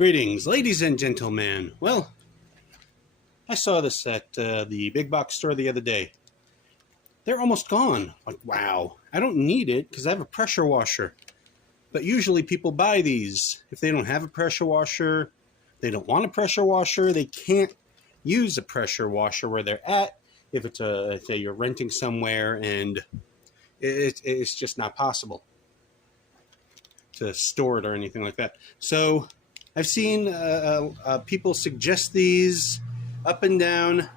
Greetings, ladies and gentlemen. Well, I saw this at the big box store the other day. They're almost gone. Like, wow. I don't need it because I have a pressure washer. But usually people buy these. If they don't have a pressure washer, they don't want a pressure washer, they can't use a pressure washer where they're at. If it's say you're renting somewhere and it's just not possible to store it or anything like that. So I've seen people suggest these up and down.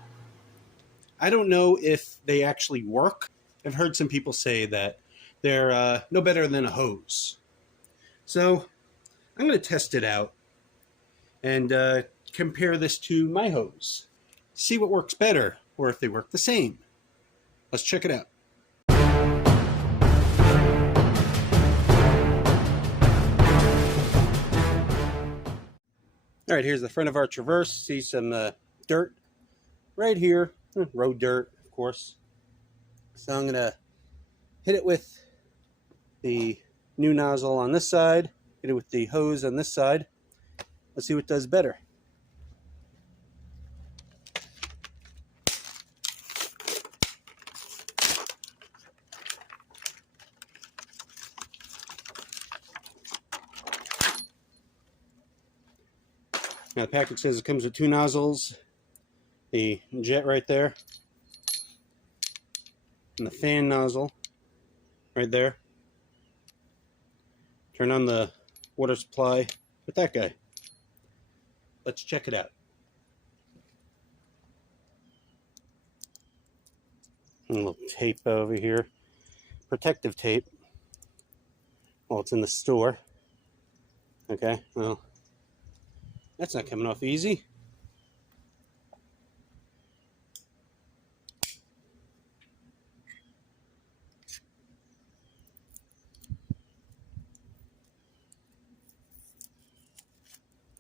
I don't know if they actually work. I've heard some people say that they're no better than a hose. So I'm going to test it out and compare this to my hose. See what works better or if they work the same. Let's check it out. All right, here's the front of our Traverse. See some dirt right here. Road dirt, of course. So I'm going to hit it with the new nozzle on this side. Hit it with the hose on this side. Let's see what does better. Now the package says it comes with two nozzles, the jet right there, and the fan nozzle right there. Turn on the water supply with that guy. Let's check it out. A little tape over here, protective tape. Well, it's in the store. Okay, well, that's not coming off easy.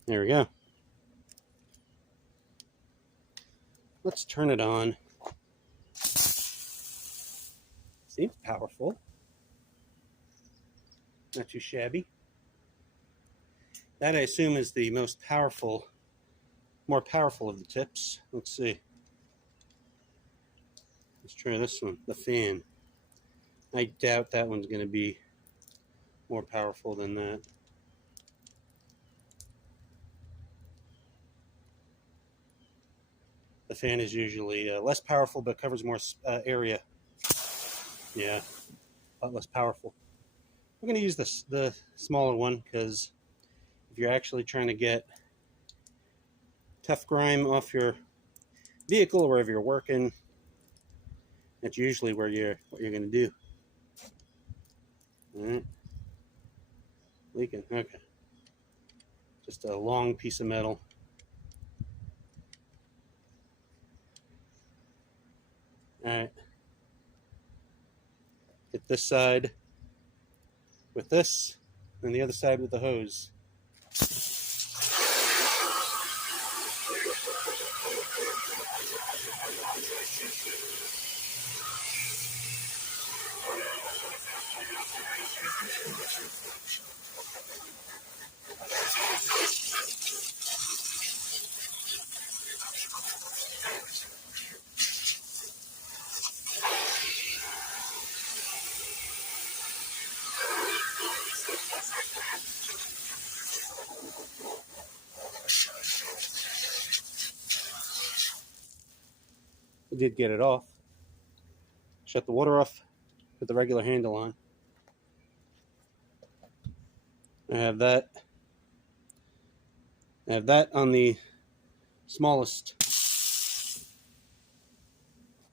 There we go. Let's turn it on. Seems powerful. Not too shabby. That, I assume, is the most powerful, more powerful of the tips. Let's see. Let's try this one, the fan. I doubt that one's going to be more powerful than that. The fan is usually less powerful but covers more area. Yeah, a lot less powerful. I'm going to use the smaller one because if you're actually trying to get tough grime off your vehicle or wherever you're working, that's usually what you're going to do. All right. Leaking. Okay. Just a long piece of metal. All right. Hit this side with this, and the other side with the hose. I did get it off. Shut the water off, put the regular handle on. I have that on the smallest,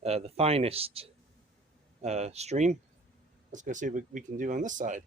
the finest stream. Let's go see what we can do on this side.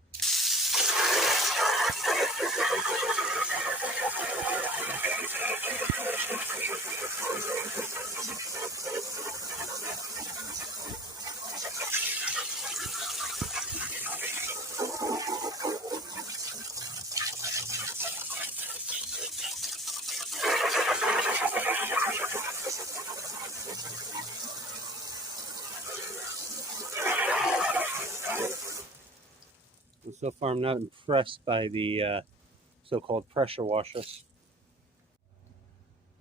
So far, I'm not impressed by the so-called pressure washers.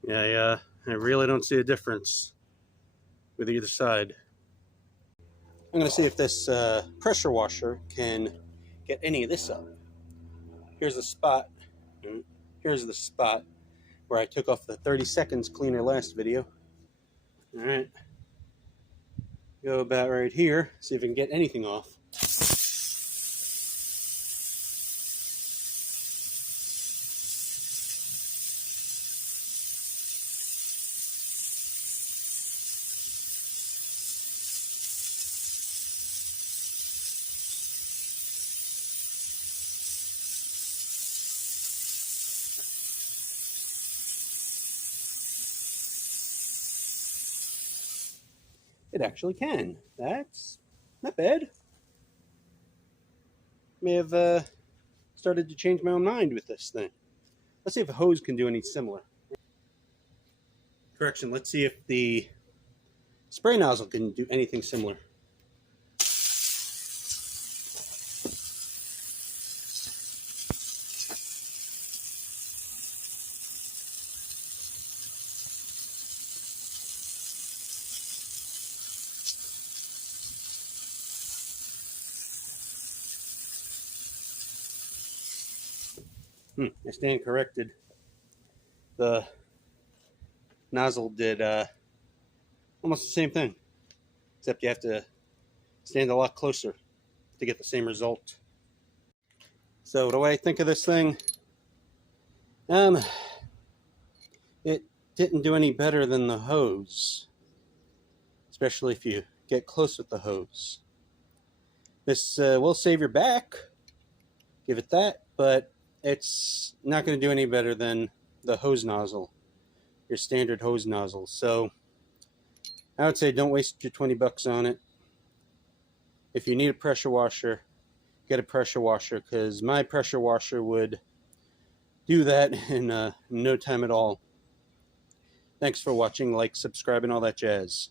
Yeah, I really don't see a difference with either side. I'm going to see if this pressure washer can get any of this up. Here's the spot. Here's the spot where I took off the 30 seconds cleaner last video. All right. Go about right here, see if I can get anything off. It actually can. That's not bad. May have started to change my own mind with this thing. Let's see if a hose can do any similar. Correction, let's see if the spray nozzle can do anything similar. I stand corrected. The nozzle did almost the same thing, except you have to stand a lot closer to get the same result. So what do I think of this thing? It didn't do any better than the hose, especially if you get close with the hose. This will save your back, give it that, but it's not going to do any better than the hose nozzle, your standard hose nozzle. So I would say don't waste your 20 bucks on it. If you need a pressure washer, get a pressure washer, because my pressure washer would do that in no time at all. Thanks for watching, like, subscribe, and all that jazz.